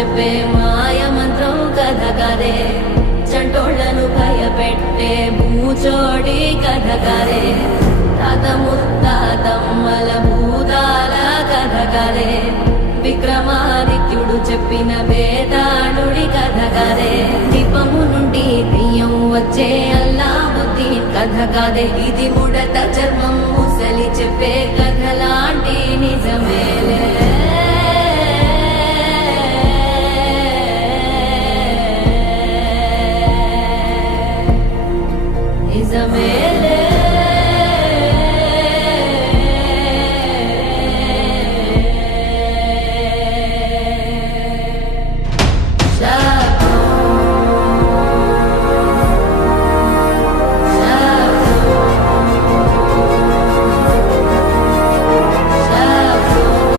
చెప్పే మాయ మంత్రం కథ కదే, చంటోళ్లను భయపెట్టే భూచోడి కథ కదే, తాత ముత్తాతమ్మల భూతాల కథ కదే, విక్రమాదిత్యుడు చెప్పిన వేదాళుడి కథ కదే, దీపము నుండి దెయ్యం వచ్చే అల్లావుద్దీన్ కథ కదే, ఇది ముడత చర్మం